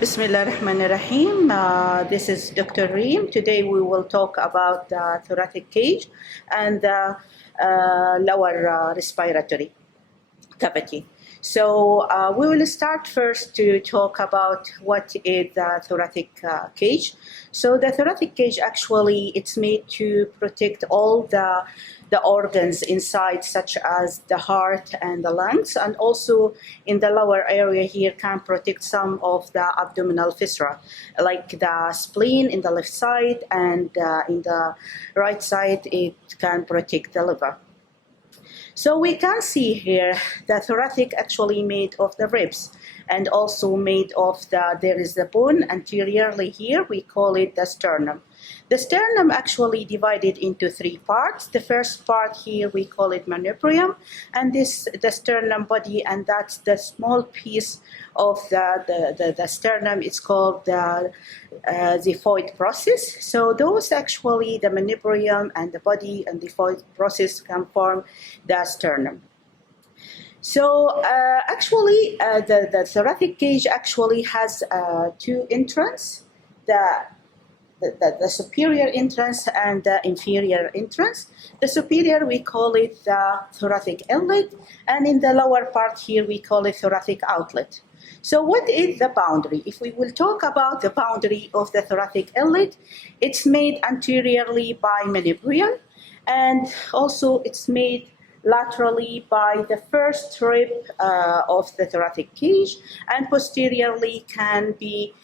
Bismillah ar-Rahman ar-Rahim. This is Dr. Reem. Today we will talk about the thoracic cage and the lower respiratory cavity. So we will start first to talk about what is the thoracic cage. So the thoracic cage actually it's made to protect all the organs inside, such as the heart and the lungs, and also in the lower area here can protect some of the abdominal viscera, like the spleen in the left side, and in the right side it can protect the liver. So we can see here the thoracic actually made of the ribs and also made of there is the bone anteriorly here, we call it the sternum. The sternum actually divided into three parts. The first part here we call it manubrium, and this the sternum body, and that's the small piece of the sternum. It's called the xiphoid process. So those actually the manubrium and the body and the xiphoid process can form the sternum. So actually the thoracic cage actually has two entrances. The superior entrance and the inferior entrance. The superior, we call it the thoracic inlet, and in the lower part here, we call it thoracic outlet. So what is the boundary? If we will talk about the boundary of the thoracic inlet, it's made anteriorly by manubrium, and also it's made laterally by the first rib of the thoracic cage, and posteriorly can be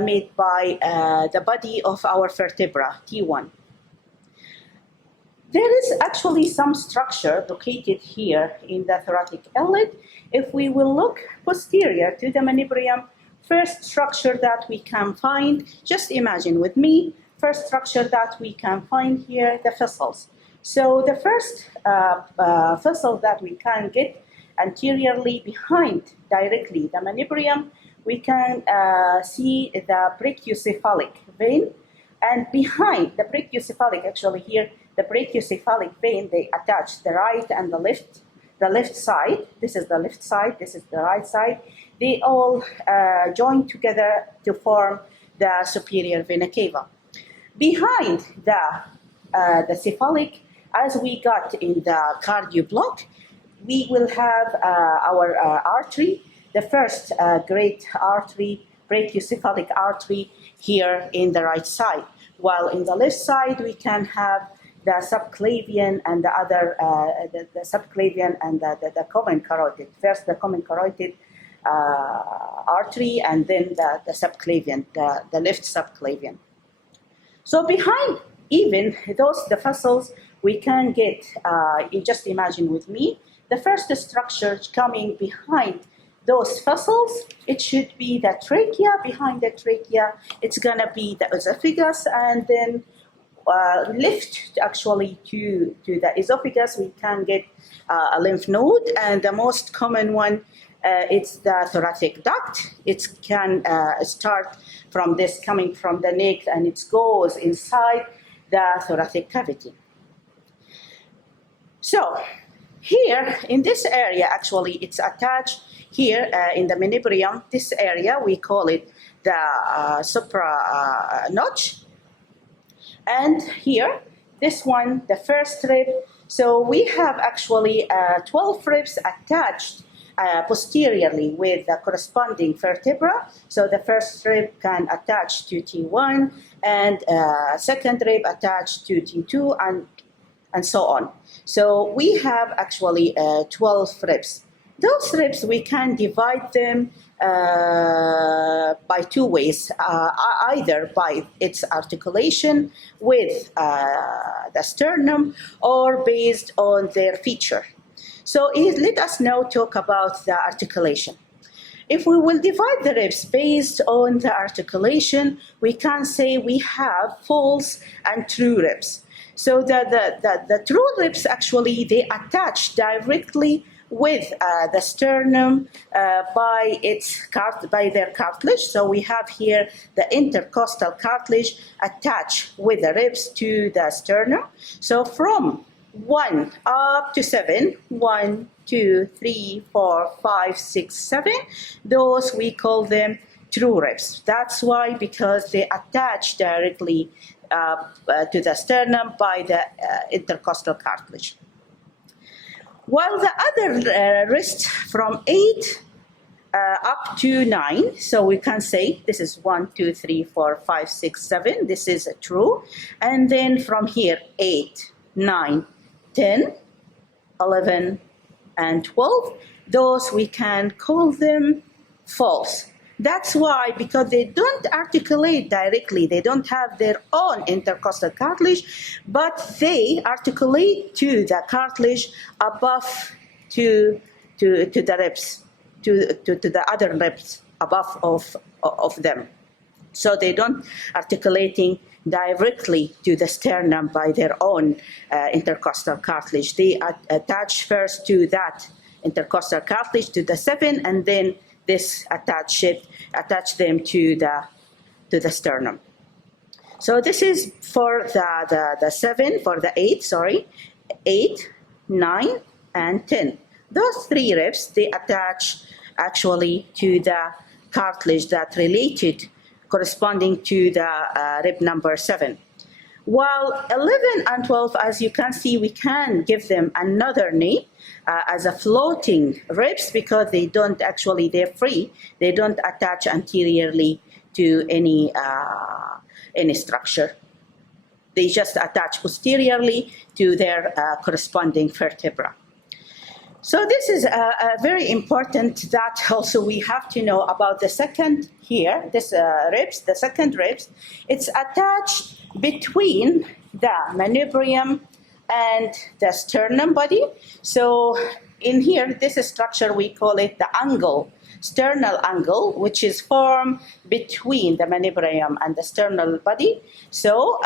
made by the body of our vertebra, T1. There is actually some structure located here in the thoracic inlet. If we will look posterior to the manubrium, first structure that we can find, just imagine with me, first structure that we can find here, the vessels. So the first vessel that we can get anteriorly behind directly the manubrium, we can see the brachiocephalic vein, and behind the brachiocephalic, actually here, the brachiocephalic vein, they attach the right and the left side. This is the left side, this is the right side. They all join together to form the superior vena cava. Behind the cephalic, as we got in the cardio block, we will have our artery, the first great artery, brachiocephalic artery, here in the right side. While in the left side, we can have the subclavian and the other, the subclavian and the common carotid. First, the common carotid artery, and then the subclavian, the left subclavian. So behind even the vessels, we can get, you just imagine with me, the first structure coming behind those vessels, it should be the trachea. Behind the trachea, it's gonna be the esophagus, and then lift actually to the esophagus, we can get a lymph node, and the most common one, it's the thoracic duct. It can start from this, coming from the neck, and it goes inside the thoracic cavity. So here in this area, actually it's attached here in the manubrium. This area, we call it the supra notch. And here, this one, the first rib. So we have actually 12 ribs attached posteriorly with the corresponding vertebra. So the first rib can attach to T1, and second rib attached to T2, and so on. So we have actually 12 ribs. Those ribs, we can divide them by two ways, either by its articulation with the sternum or based on their feature. So let us now talk about the articulation. If we will divide the ribs based on the articulation, we can say we have false and true ribs. So the true ribs, actually, they attach directly with the sternum by their cartilage. So we have here the intercostal cartilage attached with the ribs to the sternum. So from 1 up to 7, 1, 2, 3, 4, 5, 6, 7, those we call them true ribs. That's why, because they attach directly to the sternum by the intercostal cartilage. While the other wrist from 8 up to 9, so we can say this is 1, 2, 3, 4, 5, 6, 7. This is true. And then from here, 8, 9, 10, 11, and 12. Those we can call them false. That's why, because they don't articulate directly, they don't have their own intercostal cartilage, but they articulate to the cartilage above to the ribs, to the other ribs above of them. So they don't articulating directly to the sternum by their own intercostal cartilage. They attach first to that intercostal cartilage, to the 7, and then this attach them to the sternum. So this is for the 7, for the 8, 9, and 10. Those 3 ribs, they attach actually to the cartilage that related, corresponding to the rib number 7. While 11 and 12, as you can see, we can give them another name as a floating ribs, because they don't actually, they're free. They don't attach anteriorly to any structure. They just attach posteriorly to their corresponding vertebra. So this is very important, that also we have to know about the second here, this ribs, the second ribs. It's attached between the manubrium and the sternum body. So in here, this structure, we call it the angle, sternal angle, which is formed between the manubrium and the sternal body. So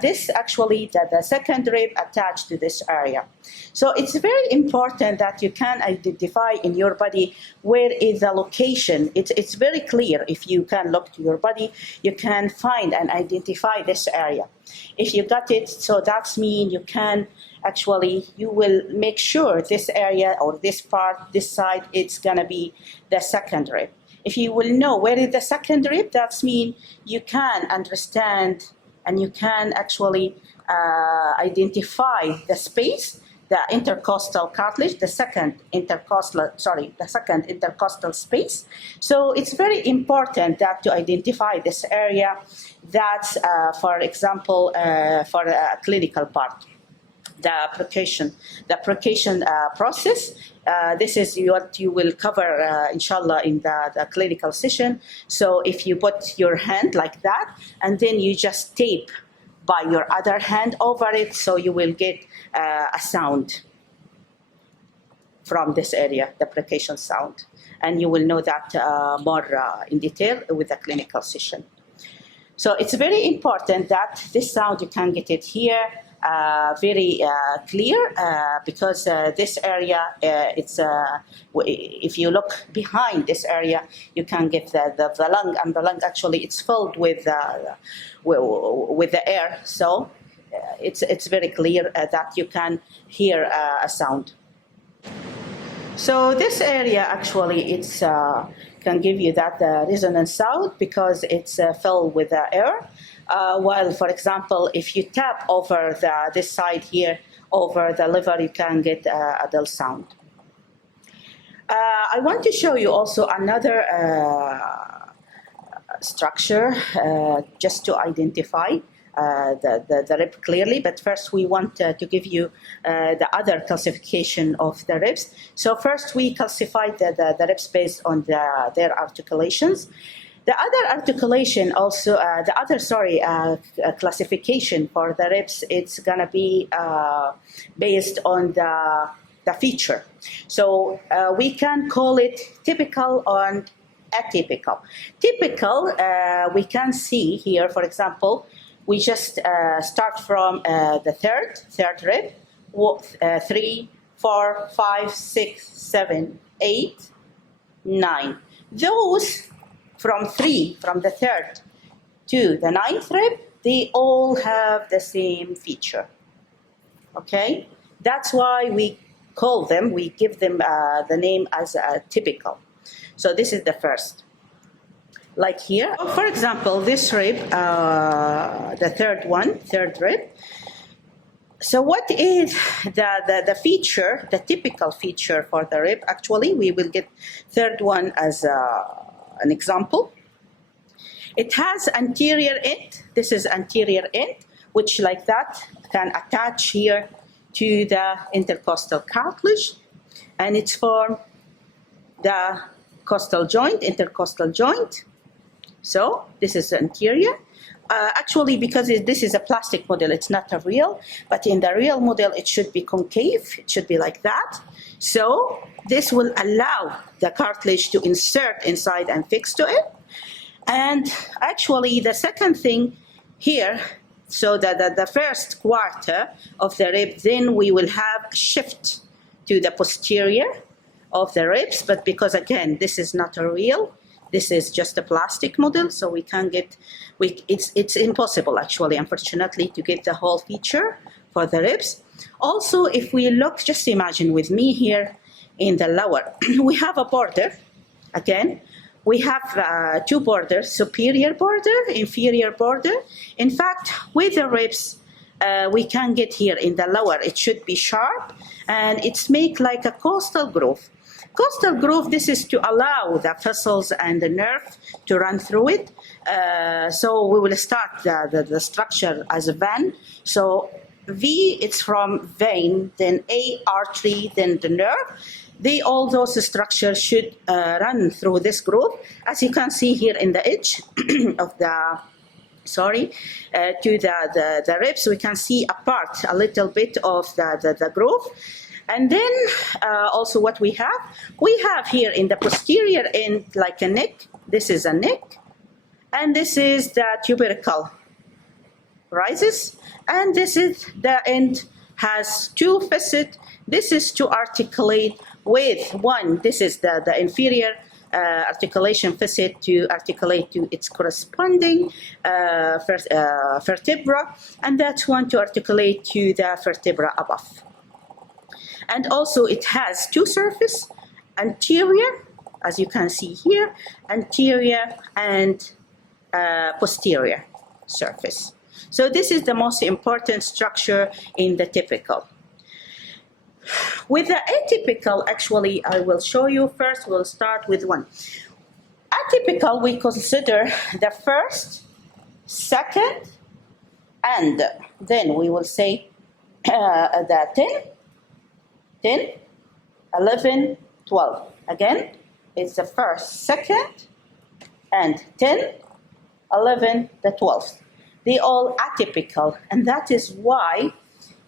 this actually, the second rib attached to this area. So it's very important that you can identify in your body where is the location. It's very clear. If you can look to your body, you can find and identify this area. If you got it, so that's mean you can actually, you will make sure this area or this part, this side, it's gonna be the second rib. If you will know where is the second rib, that's mean you can understand and you can actually identify the space, the intercostal cartilage, the second intercostal space. So it's very important that to identify this area. That's, for example, for a clinical part. The application process. This is what you will cover, inshallah, in the clinical session. So if you put your hand like that, and then you just tape by your other hand over it, so you will get a sound from this area, the application sound. And you will know that more in detail with the clinical session. So it's very important that this sound, you can get it here, very clear, because this area, it's if you look behind this area, you can get the lung, and the lung actually it's filled with the air. So it's very clear that you can hear a sound. So this area actually it's can give you that resonance sound because it's filled with the air. While, for example, if you tap over this side here, over the liver, you can get a dull sound. I want to show you also another structure just to identify the rib clearly, but first we want to give you the other classification of the ribs. So first we classified the ribs based on their articulations. The other articulation also, classification for the ribs, it's gonna be based on the feature. So we can call it typical and atypical. Typical, we can see here, for example, we just start from the third rib, 3, 4, 5, 6, 7, 8, 9. Those from the third to the 9th rib, they all have the same feature. Okay, that's why we call them, we give them the name as typical. So this is the first. like here. For example, this rib, the third rib. So what is the feature, the typical feature for the rib? Actually, we will get third one as an example. It has anterior end. This is anterior end, which like that can attach here to the intercostal cartilage, and it's for the costal joint, intercostal joint. So this is anterior. Actually, because this is a plastic model, it's not a real, but in the real model, it should be concave. It should be like that. So this will allow the cartilage to insert inside and fix to it. And actually, the second thing here, so that the first quarter of the rib, then we will have a shift to the posterior of the ribs, but because again, this is not a real, this is just a plastic model, so we can't get, it's impossible actually, unfortunately, to get the whole feature for the ribs. Also, if we look, just imagine with me here in the lower, we have a border, again, we have two borders, superior border, inferior border. In fact, with the ribs, we can get here in the lower, it should be sharp, and it's make like a costal groove. Costal groove, this is to allow the vessels and the nerve to run through it. So we will start the structure as a vein. So V, it's from vein, then A, artery, then the nerve. All those structures should run through this groove. As you can see here in the edge of the, to the ribs, we can see apart a little bit of the groove. And then also what we have here in the posterior end like a neck. This is a neck, and this is the tubercle rises, and this is the end has two facets. This is to articulate with one. This is the inferior articulation facet to articulate to its corresponding vertebra, and that's one to articulate to the vertebra above. And also it has two surfaces, anterior, as you can see here, anterior and posterior surface. So this is the most important structure in the typical. With the atypical, actually, I will show you first. We'll start with one. Atypical, we consider the first, second, and then we will say the 10, 11, 12. Again, it's the first, second, and 10, 11, the 12th. They all atypical, and that is why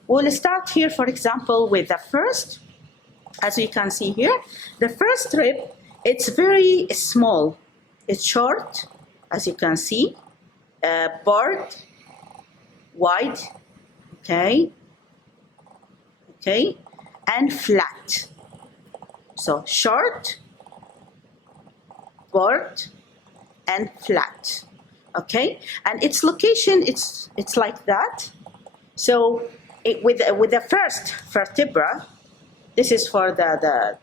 we'll start here, for example, with the first. As you can see here, the first rib, it's very small. It's short, as you can see, broad, wide, okay, and flat. So short, broad, and flat. Okay, and its location, it's like that. So with the first vertebra, this is for the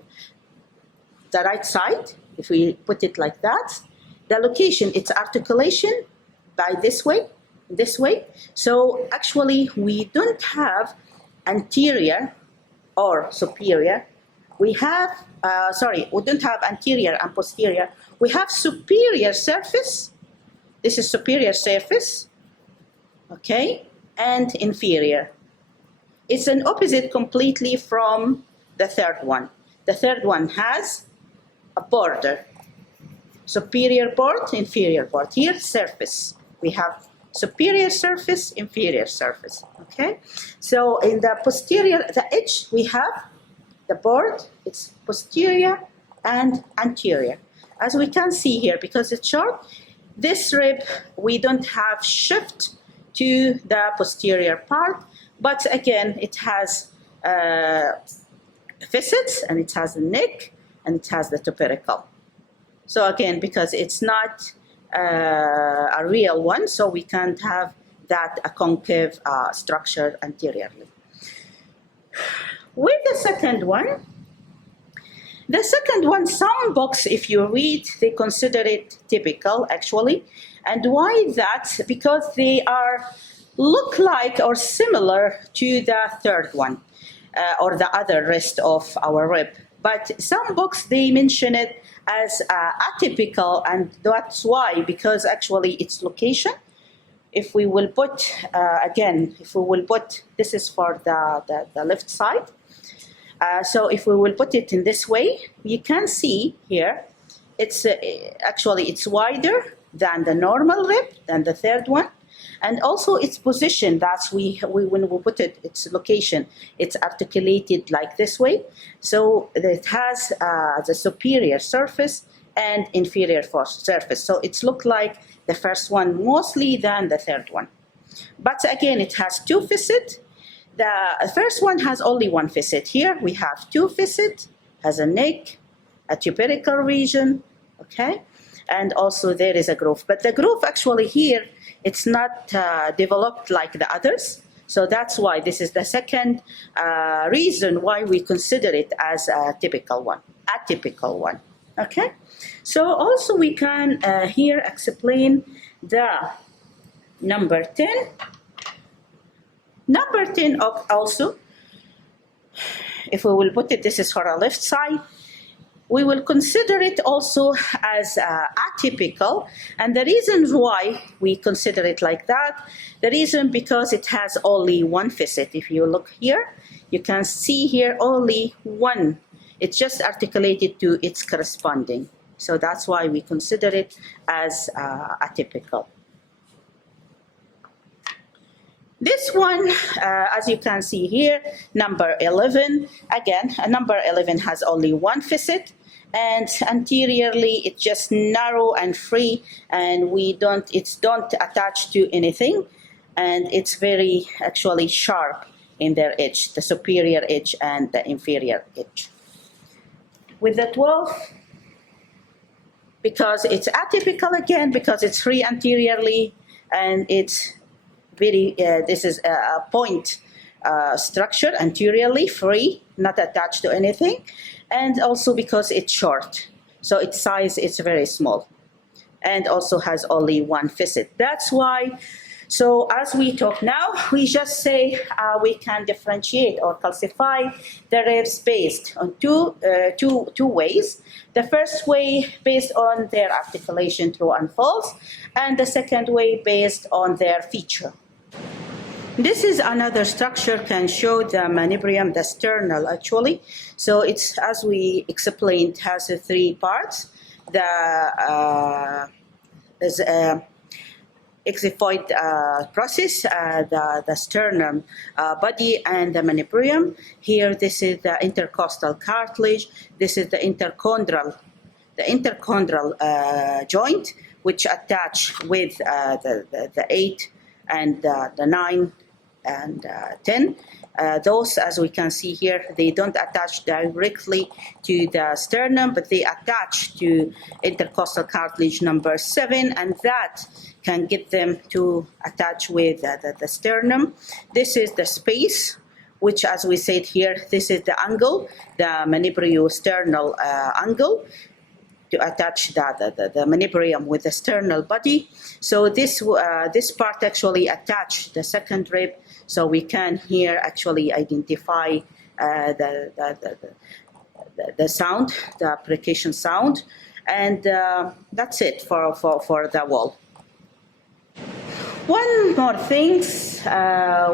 right side. If we put it like that, the location, it's articulation by this way. So actually, we don't have anterior or superior. We have we don't have anterior and posterior. We have superior surface. This is superior surface, okay, and inferior. It's an opposite completely from the third one. The third one has a border, superior board, inferior board. Here, surface. We have superior surface, inferior surface, okay? So in the posterior, the edge, we have the board, it's posterior and anterior. As we can see here, because it's short, this rib, we don't have shift to the posterior part, but again, it has facets, and it has the neck, and it has the tubercle. So again, because it's not a real one, so we can't have that a concave structure anteriorly. With the second one, The second one, some books, if you read, they consider it typical, actually. And why that? Because they look like or similar to the third one, or the other rest of our rib. But some books, they mention it as atypical, and that's why, because actually its location, if we will put, this is for the left side. So if we will put it in this way, you can see here, it's actually it's wider than the normal rib, than the third one. And also its position, that's when we put it, its location, it's articulated like this way. So it has the superior surface and inferior surface. So it's look like the first one mostly than the third one. But again, it has two facets. The first one has only one facet. Here we have two facets, has a neck, a tubercle region, okay? And also there is a groove. But the groove actually here, it's not developed like the others. So that's why this is the second reason why we consider it as a typical one, atypical one, okay? So also we can here explain the number 10. Number 10 also, if we will put it, this is for our left side, we will consider it also as atypical. And the reasons why we consider it like that, the reason because it has only one facet. If you look here, you can see here only one. It's just articulated to its corresponding. So that's why we consider it as atypical. This one, as you can see here, number 11, again, number 11 has only one facet, and anteriorly it's just narrow and free, and it's don't attach to anything, and it's very actually sharp in their edge, the superior edge and the inferior edge. With the 12, because it's atypical again, because it's free anteriorly, and it's this is a point structure, anteriorly free, not attached to anything, and also because it's short, so its size is very small, and also has only one facet. That's why. So as we talk now, we just say we can differentiate or classify the ribs based on two ways. The first way based on their articulation, true and false, and the second way based on their feature. This is another structure can show the manubrium, the sternal actually. So it's, as we explained, has three parts. There's a exiphoid process, the sternum body, and the manubrium. Here, this is the intercostal cartilage. This is the interchondral joint, which attach with the 8 and the 9 and 10. Those, as we can see here, they don't attach directly to the sternum, but they attach to intercostal cartilage number 7, and that can get them to attach with the sternum. This is the space, which, as we said here, this is the angle, the manubriosternal angle, to attach the manubrium with the sternal body. So this part actually attach the second rib, so we can here actually identify the sound, the application sound, and that's it for the wall. One more thing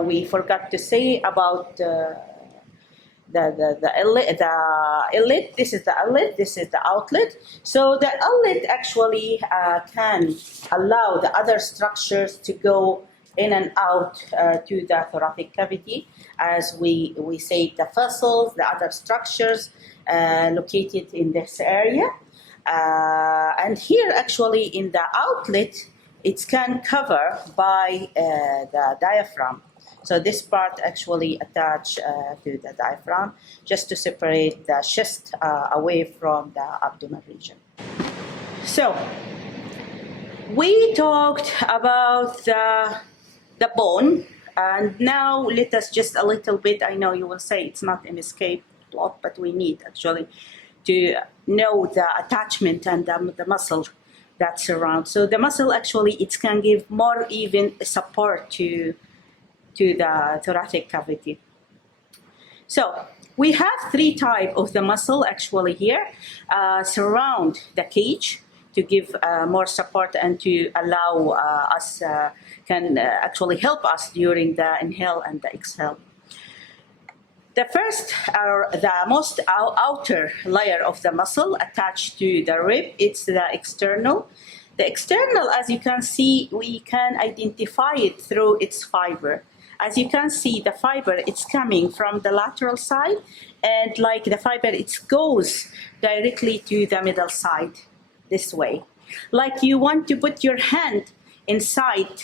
we forgot to say about the inlet. This is the inlet, this is the outlet. So the outlet actually can allow the other structures to go in and out to the thoracic cavity, as we say, the vessels, the other structures located in this area. And here actually in the outlet, it can cover by the diaphragm. So this part actually attached to the diaphragm, just to separate the chest away from the abdomen region. So we talked about the bone, and now let us just a little bit, I know you will say it's not an escape plot, but we need actually to know the attachment and the muscle that surrounds. So the muscle actually, it can give more even support to the thoracic cavity. So we have three types of the muscle actually here, surround the cage to give more support and to allow us, can actually help us during the inhale and the exhale. The first, or the most outer layer of the muscle attached to the rib, it's the external. The external, as you can see, we can identify it through its fiber. As you can see, the fiber, it's coming from the lateral side, and like the fiber, it goes directly to the middle side, this way. Like you want to put your hand inside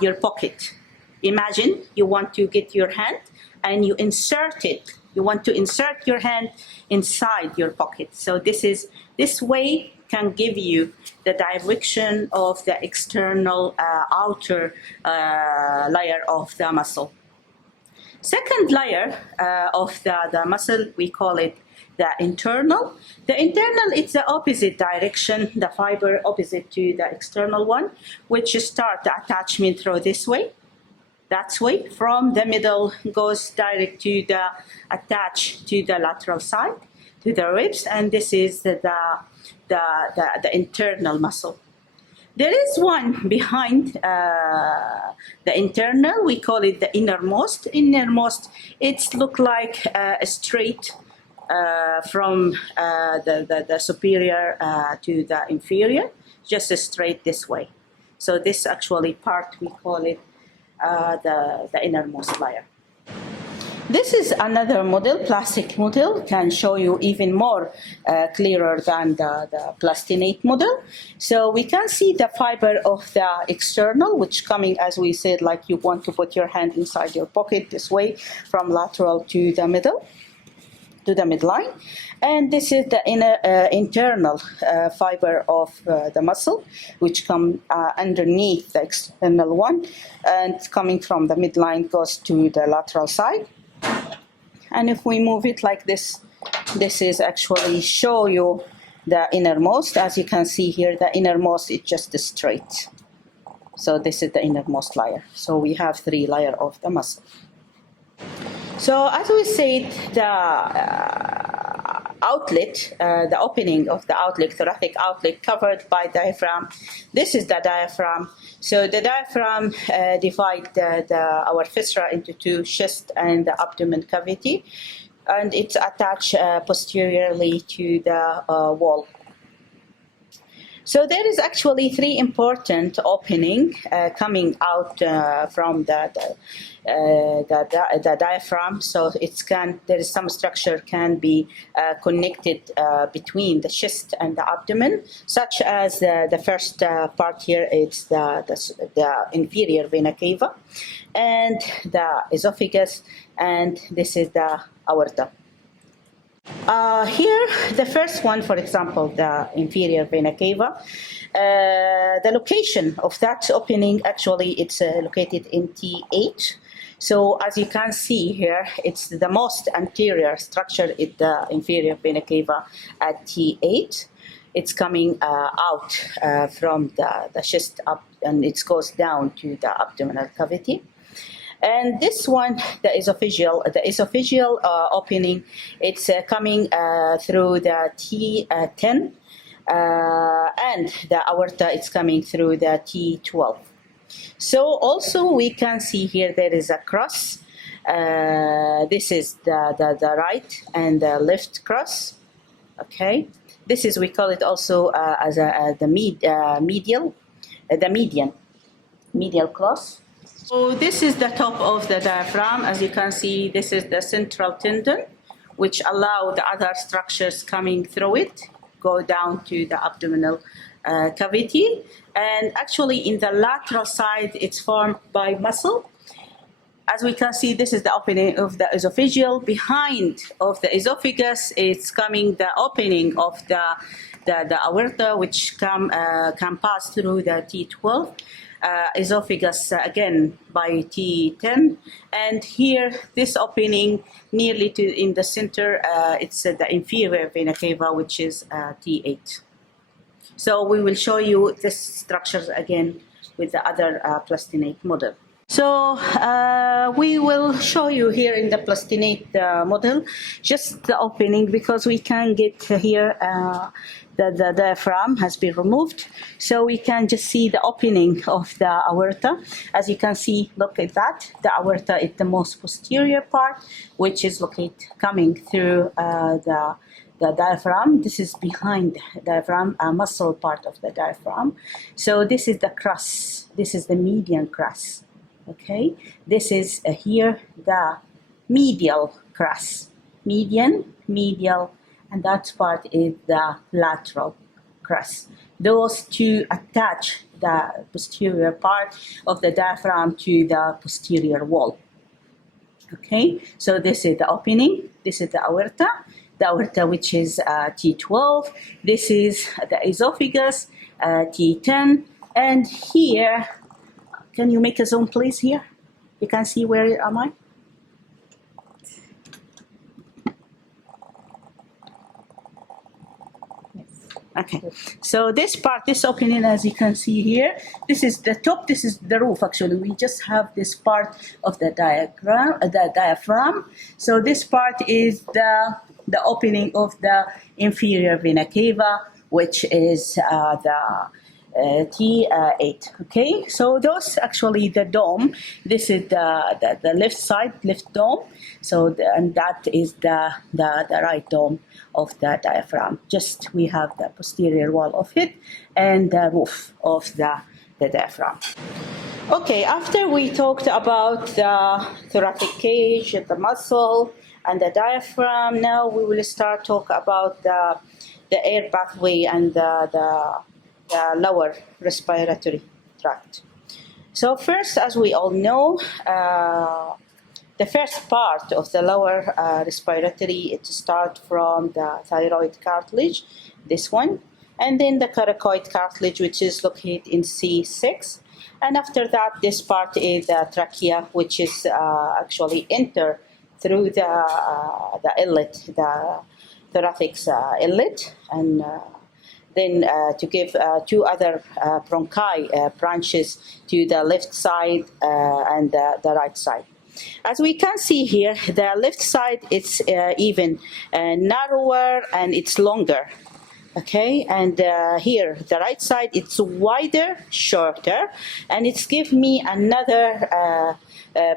your pocket. Imagine you want to get your hand and you insert it. You want to insert your hand inside your pocket. So this way can give you the direction of the external outer layer of the muscle. Second layer of the muscle, we call it the internal. The internal, it's the opposite direction, the fiber opposite to the external one, which start the attachment through this way. That way, from the middle goes direct to the attached to the lateral side, to the ribs, and this is the internal muscle. There is one behind the internal. We call it the innermost. Innermost, it's look like a straight from the superior to the inferior, just straight this way. So this actually part we call it the innermost layer. This is another model, plastic model, can show you even more clearer than the plastinate model. So we can see the fiber of the external, which coming, as we said, like you want to put your hand inside your pocket this way, from lateral to the middle, to the midline. And this is the internal fiber of the muscle, which come underneath the external one, and coming from the midline goes to the lateral side. And if we move it like this, this is actually show you the innermost. As you can see here, the innermost is just straight. So this is the innermost layer. So we have three layers of the muscle. So as we said, the outlet, the opening of the outlet, thoracic outlet, covered by diaphragm. This is the diaphragm. So the diaphragm divides our viscera into two, chest and the abdomen cavity, and it's attached posteriorly to the wall. So there is actually three important openings coming out from the diaphragm. So there is some structure can be connected between the chest and the abdomen, such as the first part here. It's the inferior vena cava, and the esophagus, and this is the aorta. Here, the first one, for example, the inferior vena cava, the location of that opening, actually, it's located in T8. So as you can see here, it's the most anterior structure in the inferior vena cava at T8. It's coming out from the chest up, and it goes down to the abdominal cavity. And this one, the esophageal opening, it's coming through the T10, and the aorta is coming through the T12. So also we can see here there is a cross. This is the right and the left cross. Okay, this is, we call it also as the medial cross. So this is the top of the diaphragm. As you can see, this is the central tendon, which allow the other structures coming through it, go down to the abdominal cavity. And actually in the lateral side, it's formed by muscle. As we can see, this is the opening of the esophageal. Behind of the esophagus, it's coming the opening of the aorta, which can pass through the T12. esophagus again by T10, and here this opening nearly to in the center, it's the inferior vena cava, which is T8. So we will show you this structures again with the other plastinate model. So we will show you here in the plastinate model just the opening, because we can get here the diaphragm has been removed, so we can just see the opening of the aorta. As you can see, look at that, the aorta is the most posterior part, which is located coming through the diaphragm. This is behind the diaphragm, a muscle part of the diaphragm. So this is the crus, this is the median crus. Okay, this is here the medial crus, median, medial, and that part is the lateral crus. Those two attach the posterior part of the diaphragm to the posterior wall. Okay, so this is the opening, this is the aorta which is T12, this is the esophagus, T10, and here, can you make a zoom please here? You can see where am I? Okay, so this part, this opening, as you can see here, this is the top, this is the roof actually. We just have this part of the diaphragm. So this part is the opening of the inferior vena cava, which is the T8. Okay, so those actually the dome. This is the left side, left dome. So and that is the right dome of the diaphragm. Just we have the posterior wall of it and the roof of the diaphragm. Okay, after we talked about the thoracic cage, the muscle, and the diaphragm, now we will start talk about the air pathway and the lower respiratory tract. So first, as we all know, the first part of the lower respiratory, it starts from the thyroid cartilage, this one, and then the coracoid cartilage, which is located in C6. And after that, this part is the trachea, which is actually enter through the inlet, the thoracic inlet, and then to give two other bronchi branches to the left side and the right side. As we can see here, the left side it's even narrower and it's longer. Okay, and here the right side it's wider, shorter, and it's give me another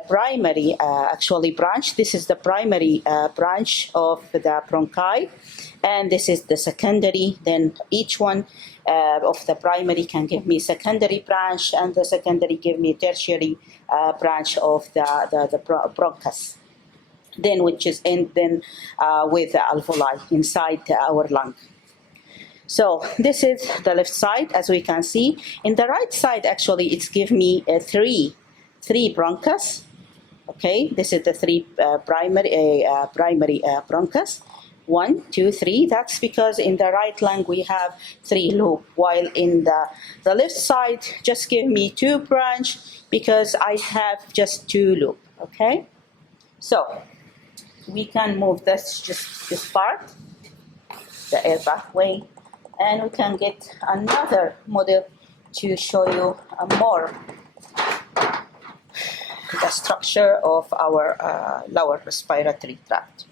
primary actually branch. This is the primary branch of the bronchi, and this is the secondary. Then each one of the primary can give me secondary branch, and the secondary give me tertiary branch of the bronchus. Then which is with the alveoli inside our lung. So this is the left side, as we can see. In the right side, actually, it's give me three bronchus. Okay, this is the three primary bronchus. 1, 2, 3. That's because in the right lung we have 3 loops, while in the left side just give me 2 branch because I have just 2 loops. Okay, so we can move this part, the air pathway, and we can get another model to show you more the structure of our lower respiratory tract.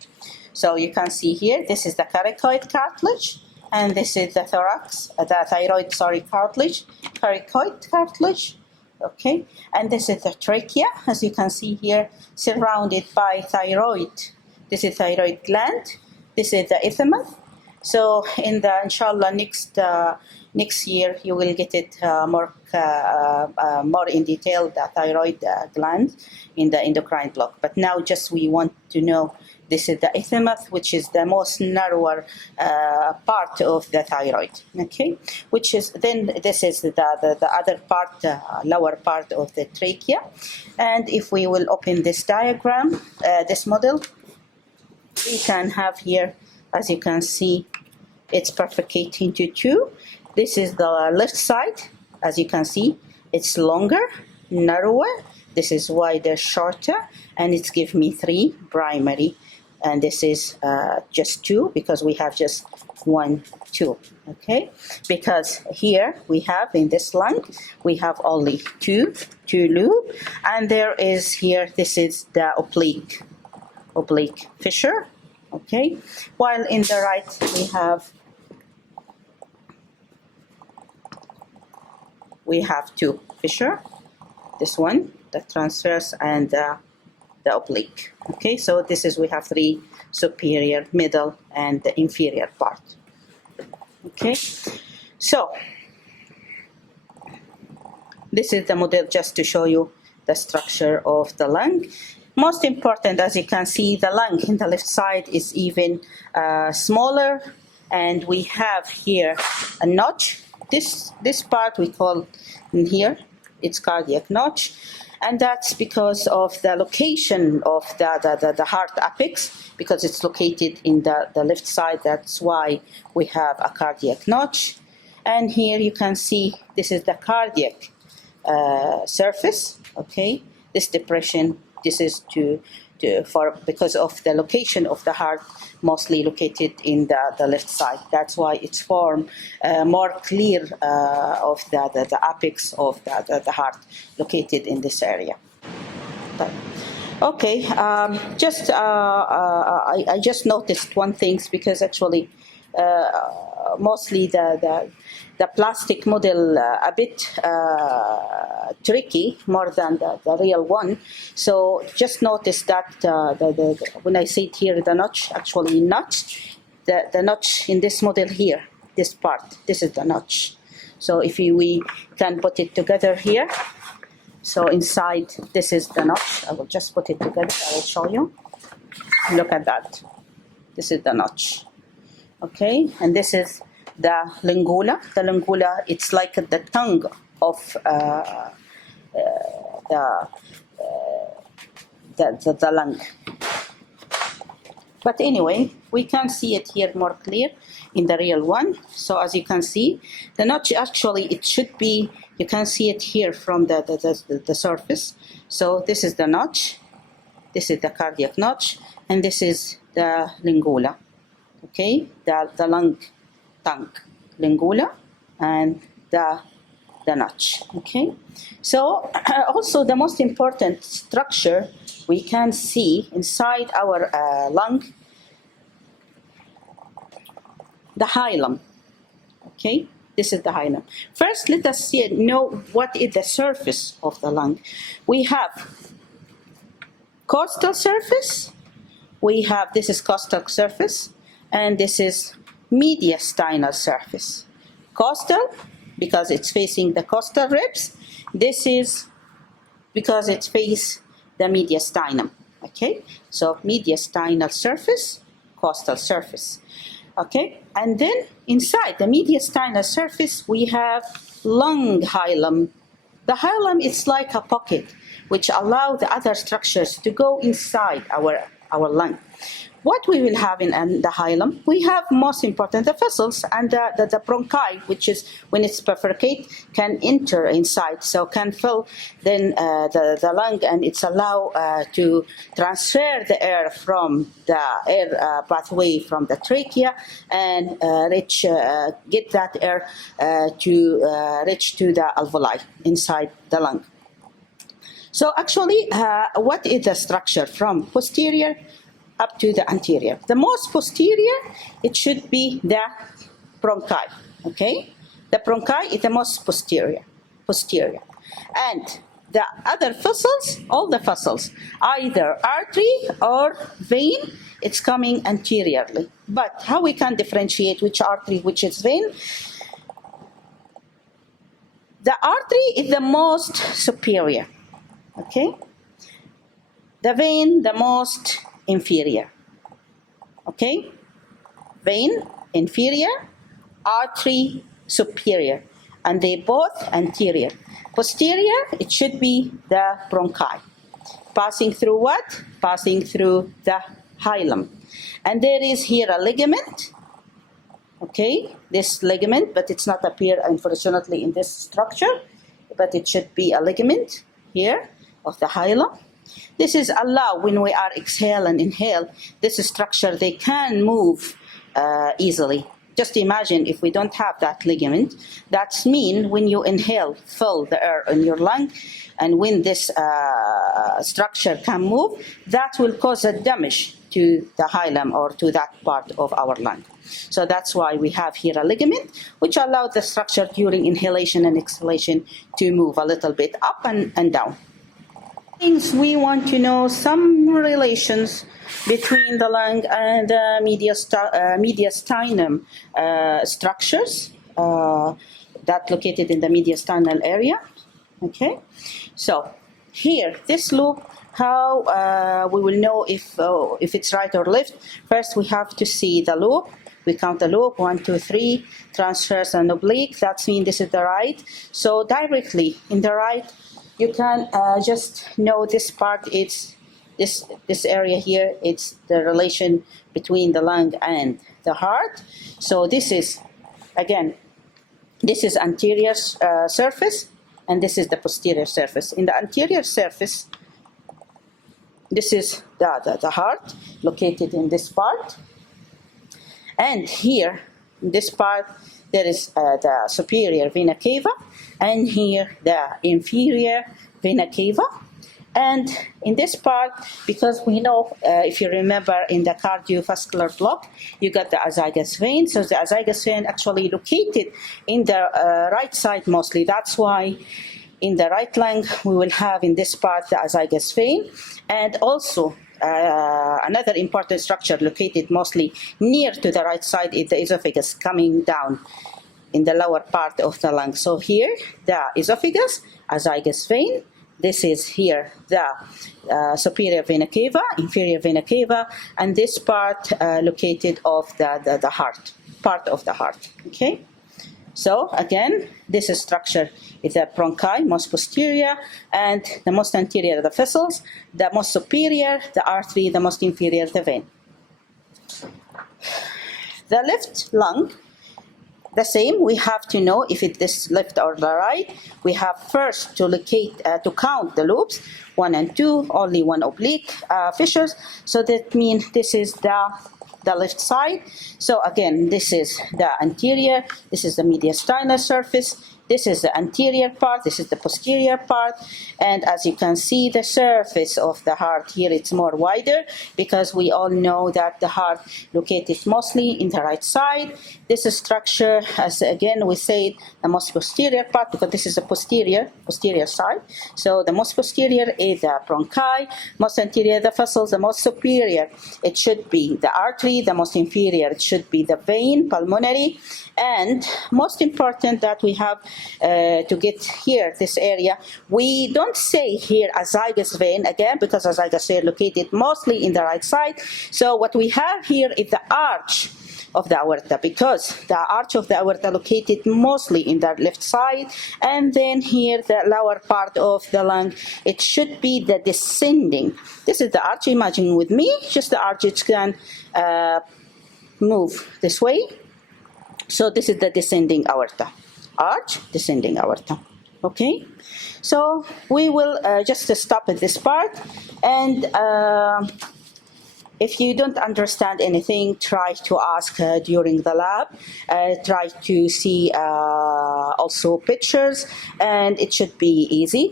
So you can see here, this is the coracoid cartilage, and this is the thyroid cartilage, coracoid cartilage, okay? And this is the trachea, as you can see here, surrounded by thyroid. This is thyroid gland, this is the isthmus. So in the, inshallah, next year, you will get it more in detail, the thyroid gland in the endocrine block. But now just we want to know this is the isthmus, which is the most narrower part of the thyroid, okay? Which is, then this is the other part, lower part of the trachea. And if we will open this diagram, this model, we can have here, as you can see, it's bifurcated into 2. This is the left side, as you can see, It's longer, narrower. This is wider, shorter, and it's give me 3 primary. And this is just 2 because we have just 1, 2. Okay, because here we have in this lung we have only two loop, and there is here, this is the oblique fissure. Okay, while in the right we have 2 fissure, this one, the transverse and the oblique. Okay, so this is, we have 3 superior, middle, and the inferior part. Okay, so this is the model just to show you the structure of the lung. Most important, as you can see, the lung in the left side is even smaller, and we have here a notch. This part we call in here, it's cardiac notch, and that's because of the location of the heart apex, because it's located in the left side. That's why we have a cardiac notch. And here you can see this is the cardiac surface. Okay, this depression, this is because of the location of the heart, mostly located in the left side. That's why it's formed more clear of the apex of the heart located in this area. Okay, I just noticed one thing, because actually mostly the plastic model a bit tricky more than the real one. So just notice that when I say it here, the notch, actually notch, the notch in this model here, this part, this is the notch. So if we can put it together here, so inside this is the notch. I will just put it together, I will show you. Look at that. This is the notch. Okay, and this is the lingula. The lingula, it's like the tongue of the lung. But anyway, we can see it here more clear in the real one. So as you can see, the notch, actually it should be, you can see it here from the surface. So this is the notch, this is the cardiac notch, and this is the lingula. Okay, the lung tongue, lingula, and the notch. Okay, so also the most important structure we can see inside our lung, the hilum. Okay, this is the hilum. First, let us know what is the surface of the lung. We have costal surface. We have, this is costal surface, and this is mediastinal surface. Costal, because it's facing the costal ribs. This is because it faces the mediastinum. Okay, so mediastinal surface, costal surface. Okay, and then inside the mediastinal surface we have lung hilum. The hilum is like a pocket which allow the other structures to go inside our lung. What we will have in the hilum, we have most important the vessels and the bronchi, which is when it's bifurcate, can enter inside, so can fill then the lung, and it's allow to transfer the air from the air pathway from the trachea and get that air to reach to the alveoli inside the lung. So actually, what is the structure from posterior up to the anterior? The most posterior, it should be the bronchi, okay? The bronchi is the most posterior. And the other vessels, all the vessels, either artery or vein, it's coming anteriorly. But how we can differentiate which artery, which is vein? The artery is the most superior, okay? The vein, the most inferior. Okay? Vein, inferior, artery, superior. And they both anterior. Posterior, it should be the bronchi. Passing through what? Passing through the hilum. And there is here a ligament. Okay? This ligament, but it's not appear, unfortunately, in this structure. but it should be a ligament here of the hilum. This is allow when we are exhale and inhale, this structure, they can move easily. Just imagine if we don't have that ligament, that's mean when you inhale, fill the air in your lung, and when this structure can move, that will cause a damage to the hilum or to that part of our lung. So that's why we have here a ligament, which allows the structure during inhalation and exhalation to move a little bit up and down. Things we want to know, some relations between the lung and the mediastinum structures that located in the mediastinal area. Okay, so here, this loop, how we will know if it's right or left. First, we have to see the loop. We count the loop, 1, 2, 3, transverse and oblique. That means this is the right. So directly in the right, you can just know this part. It's this area here. It's the relation between the lung and the heart. So this is, again, this is anterior surface, and this is the posterior surface. In the anterior surface, this is the heart located in this part. And here, in this part, there is the superior vena cava, and here the inferior vena cava. And in this part, because we know, if you remember in the cardiovascular block, you got the azygous vein. So the azygous vein actually located in the right side mostly. That's why in the right lung, we will have in this part the azygous vein. And also, another important structure located mostly near to the right side is the esophagus coming down in the lower part of the lung. So here, the esophagus, azygous vein. This is here the superior vena cava, inferior vena cava, and this part located of the heart, part of the heart. Okay. So again, this structure is the bronchi, most posterior, and the most anterior, the vessels, the most superior, the artery, the most inferior, the vein. The left lung, the same, we have to know if it is left or the right. We have first to locate, to count the loops, 1 and 2, only 1 oblique fissures. So that means this is the left side. So again, this is the anterior, this is the mediastinal surface, this is the anterior part, this is the posterior part, and as you can see, the surface of the heart here, it's more wider, because we all know that the heart located mostly in the right side. This structure, as again we say, the most posterior part, because this is the posterior side. So the most posterior is the bronchi, most anterior the vessels, the most superior it should be the artery, the most inferior it should be the vein, pulmonary, and most important that we have to get here, this area, we don't say here azygous vein again, because azygous vein located mostly in the right side. So what we have here is the arch of the aorta, because the arch of the aorta located mostly in the left side, and then here the lower part of the lung, it should be the descending. This is the arch, imagine with me, just the arch, it can move this way. So this is the descending aorta, arch, descending aorta. Okay, so we will just stop at this part, and if you don't understand anything, try to ask during the lab. Try to see also pictures, and it should be easy.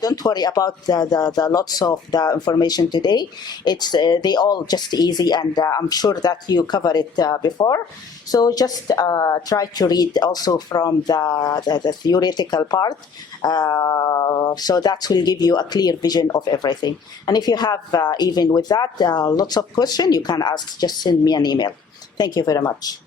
Don't worry about the lots of the information today. It's they all just easy, and I'm sure that you covered it before. So just try to read also from the theoretical part. So that will give you a clear vision of everything. And if you have, even with that, lots of questions, you can ask, just send me an email. Thank you very much.